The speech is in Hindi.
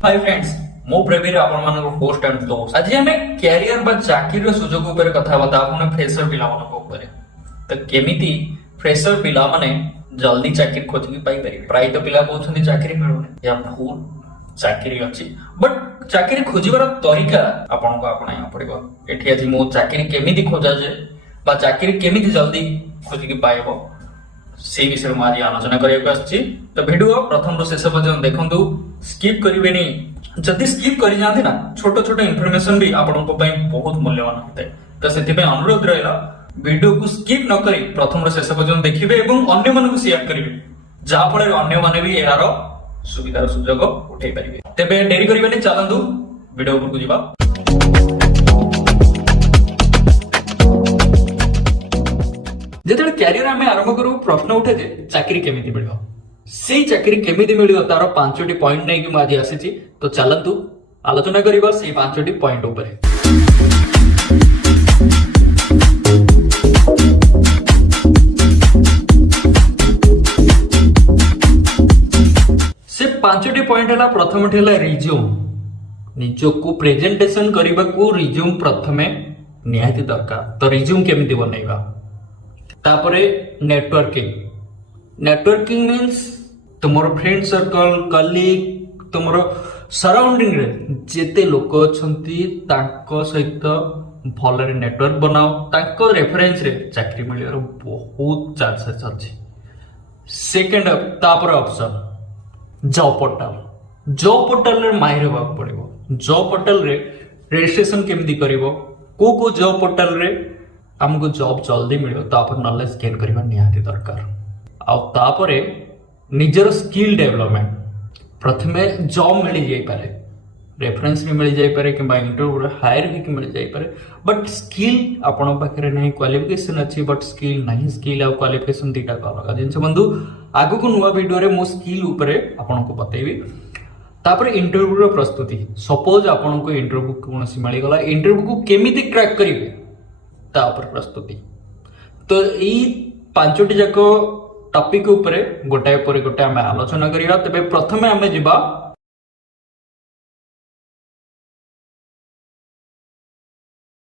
हाय फ्रेंड्स मो प्रवीर आपण मानक होस्ट एंड दोस्त आज हमें कैरियर बा चाकरी रो सुजोग ऊपर कथा बता आपण फ्रेशर पिला मानक ऊपर तो केमिति फ्रेशर पिला माने जल्दी चाकरी खोज की पाई परिबे प्राय तो पिला कहउछन्ती चाकरी मिलुने या भूल चाकरी अछि बट चाकरी खोजिबार तरीका आपण को अपनाया पड़िबो एठी आज मो चाकरी केमिति खोजा जे बा चाकरी केमिति जल्दी खोज की पाइबो से विषय में आज आलोचना करने तो भिडियो प्रथम रू शेष पर्यटन देखु स्किप करेंगे जदि स्किप कर जाते ना छोट छोट इनफॉरमेशन भी आपण बहुत मूल्यवान होता है तो से अनुरोध रहा वीडियो को स्किप न करी प्रथम रू शेष पर्यटन देखिए और अन्य मानक शेयर करेंगे जहाँफल अन्य मैंने भी यार सुविधार सुजोग उठे पारे तेरे डेरी करें चलतु वीडियो उपरकू जावा। जेतेबेले कैरियर आमे आरंभ करू प्रश्न उठे जे चाकरी केमिति मिलियो सेही चाकरी केमिति मिलियो तार 5टी पॉइंट नै कि माजी आसीची तो चलंतु आलोचना करिबा सेही 5टी पॉइंट उपरे। से 5टी पॉइंट हला प्रथमटी हला रिज्यूम निजको प्रेजेंटेशन करिबा को रिज्यूम प्रथमे निहाती दरकार तो रिज्यूम केमिति बनैबा तापरे नेटवर्किंग मीन्स तुमर फ्रेंड सर्कल कलीग तुमर सराउंडिंग रे जेते लोक अछंती ताको सहित भलरे नेटवर्क बनाओ ताको रेफरेंस रे चाकरी मिलियर बहुत चांसेस अछि। सेकंड तापर ऑप्शन जॉब पोर्टल रे माहिर होबाक पड़िबो जॉब पोर्टल रे रजिस्ट्रेशन केमिति करिवो को जॉब पोर्टल रे हमको जॉब जल्दी मिलो तापर नॉलेज गेन करबा निहाती दरकार आ तापरे निजर स्किल डेवलपमेंट प्रथमे जॉब मिल जाई पारे रेफरेंस भी मिल जाई पारे कि इंटरव्यू हायर भी मिल जाई पारे बट स्किल आपण पाखरे नहीं क्वालिफिकेशन अछि बट स्किल नहीं स्किल आ क्वालिफिकेशन दीटा अलग जिनसे बंधु आगु को नुवा वीडियो रे मो स्किल ऊपर आपण को बतेबी तापर इंटरव्यू रो प्रस्तुति सपोज आपण को इंटरव्यू कोनसी मिल गला इंटरव्यू को केमिति क्रैक करिवे तापर प्रस्तुति तो ई 5टी जाक टॉपिक ऊपर गोटाए पर गोटे आमे आलोचना करिया तबे प्रथमे आमे जिबा